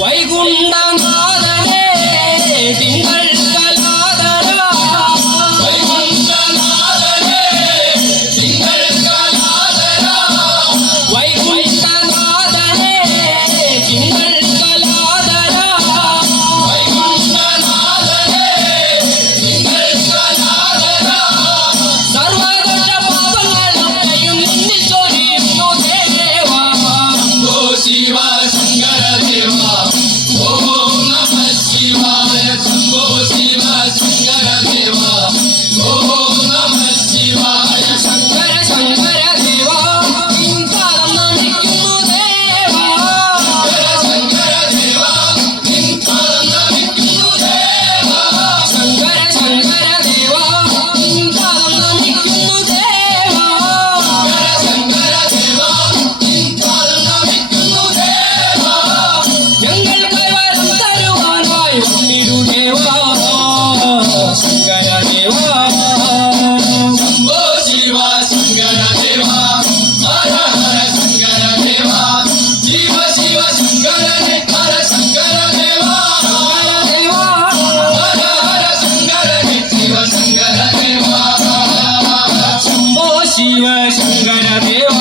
വൈകുണ്ഠനാഥനേ തിങ്കൾ കലാധര വൈകുണ്ഠനാഥനേ തിങ്കൾ കലാധര വൈകുണ്ഠനാഥനേ തിങ്കൾ കലാധര വൈകുണ്ഠനാഥനേ തിങ്കൾ കലാധര സർവദോഷ പാപങ്ങളൊക്കെയും നിന്നിൽ ചൊരിയുന്നു ദേവാ ഓ ശിവ ശങ്കര ദേവാ ഓം നമഃ ശിവായ ശംഭോ ശിവ ശങ്കര ദേവാ ഓം നമഃ ശിവായ ശങ്കര ശങ്കര ദേവാ നിൻപാദം നമിക്കുന്നു ദേവാ ശങ്കര ദേവാ നിൻപാദം നമിക്കുന്നു ദേവാ ശങ്കര ശങ്കര ദേവാ നിൻപാദം നമിക്കുന്നു ദേവാ ശങ്കര ദേവാ നിൻപാദം നമിക്കുന്നു ദേവാ ഞങ്ങൾക്ക് വരം തരുവാനായി വന്നിടു ദേവാ ശങ്കര ദേവാ ശംഭോ ശിവ ശങ്കര ദേവാ ഹര ഹര ശങ്കര ദേവാ ശിവ ശിവ ശങ്കര ഹര ശങ്കര ദേവാ ഹര ഹര ശങ്കര ശിവ ശങ്കര ദേവാ ശംഭോ ശിവ ശങ്കര ദേവാ